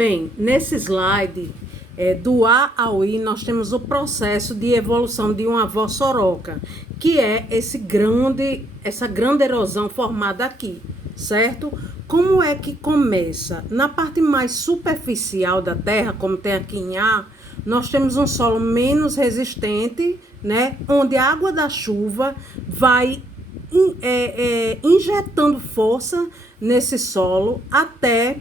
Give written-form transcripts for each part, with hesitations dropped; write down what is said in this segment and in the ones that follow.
Bem, nesse slide, do A ao I, nós temos o processo de evolução de uma vossoroca, que é essa grande erosão formada aqui, certo? Como é que começa? Na parte mais superficial da terra, como tem aqui em A, nós temos um solo menos resistente, né? Onde a água da chuva vai injetando força nesse solo até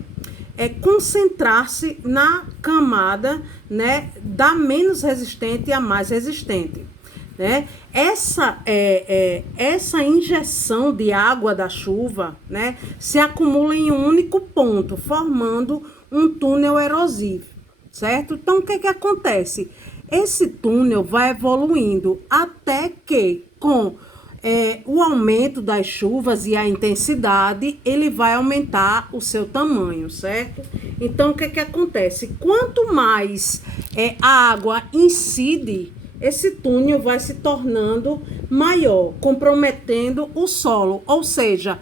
concentrar-se na camada, né, da menos resistente à mais resistente, né? Essa injeção de água da chuva, né, se acumula em um único ponto, formando um túnel erosivo, certo? Então, o que acontece? Esse túnel vai evoluindo até que, com o aumento das chuvas e a intensidade, ele vai aumentar o seu tamanho, certo? Então, o que acontece? Quanto mais a água incide, esse túnel vai se tornando maior, comprometendo o solo. Ou seja,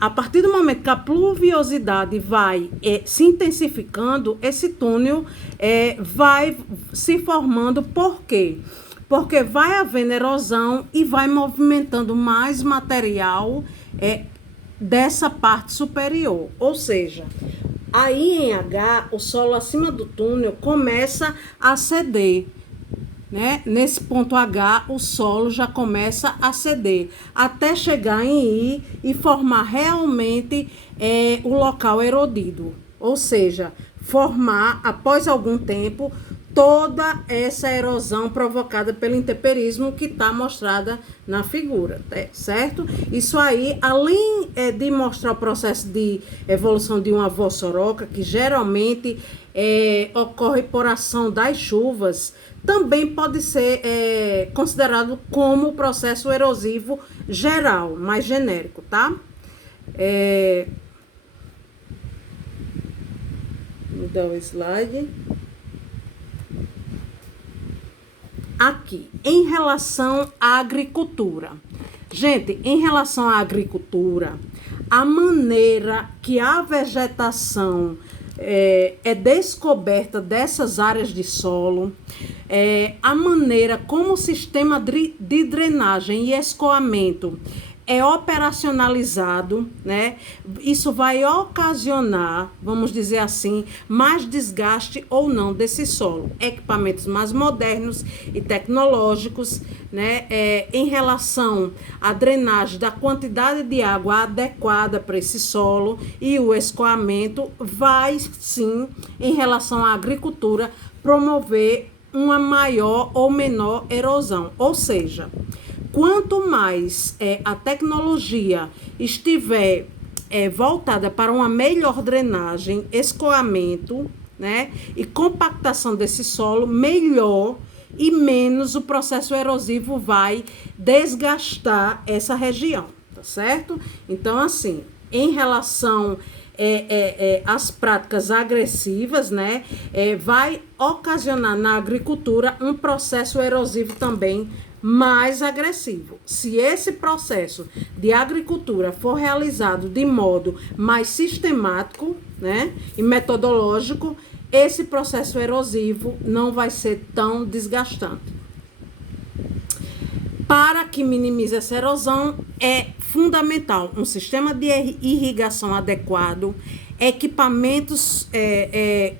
a partir do momento que a pluviosidade vai se intensificando, esse túnel vai se formando. Por quê? Porque vai havendo erosão e vai movimentando mais material dessa parte superior. Ou seja, aí em H, o solo acima do túnel começa a ceder, né? Nesse ponto H, o solo já começa a ceder, até chegar em I e formar realmente o local erodido. Ou seja, formar, após algum tempo, toda essa erosão provocada pelo intemperismo que está mostrada na figura, certo? Isso aí, além de mostrar o processo de evolução de uma vossoroca, que geralmente ocorre por ação das chuvas, também pode ser considerado como processo erosivo geral, mais genérico, tá? Vou dar o slide. Aqui, em relação à agricultura. Gente, em relação à agricultura, a maneira que a vegetação é descoberta dessas áreas de solo, a maneira como o sistema de drenagem e escoamento é operacionalizado, né? Isso vai ocasionar, vamos dizer assim, mais desgaste ou não desse solo. Equipamentos mais modernos e tecnológicos, né? Em relação à drenagem da quantidade de água adequada para esse solo e o escoamento, vai sim, em relação à agricultura, promover uma maior ou menor erosão. Ou seja, quanto mais a tecnologia estiver voltada para uma melhor drenagem, escoamento, né, e compactação desse solo, melhor e menos o processo erosivo vai desgastar essa região, tá certo? Então, assim, em relação às práticas agressivas, né, vai ocasionar na agricultura um processo erosivo também mais agressivo. Se esse processo de agricultura for realizado de modo mais sistemático, né, e metodológico, esse processo erosivo não vai ser tão desgastante. Para que minimize essa erosão, é fundamental um sistema de irrigação adequado, equipamentos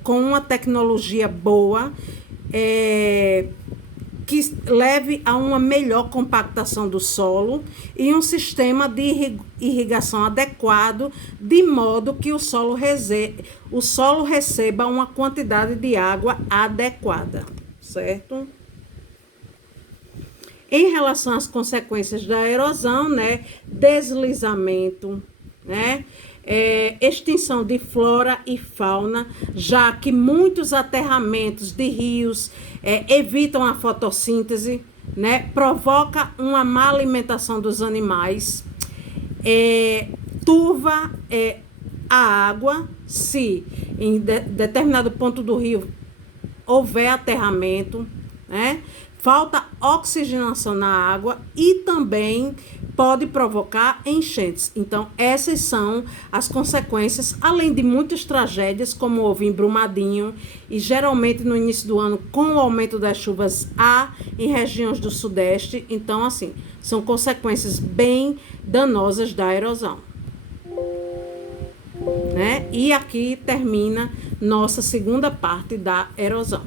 com uma tecnologia boa, que leve a uma melhor compactação do solo e um sistema de irrigação adequado, de modo que o solo receba uma quantidade de água adequada, certo? Em relação às consequências da erosão, né, deslizamento, né, extinção de flora e fauna, já que muitos aterramentos de rios evitam a fotossíntese, né, provoca uma má alimentação dos animais, turva a água, se em determinado ponto do rio houver aterramento, né, falta oxigenação na água e também pode provocar enchentes. Então, essas são as consequências, além de muitas tragédias, como houve em Brumadinho, e geralmente no início do ano, com o aumento das chuvas, há em regiões do Sudeste. Então, assim, são consequências bem danosas da erosão. Né? E aqui termina nossa segunda parte da erosão.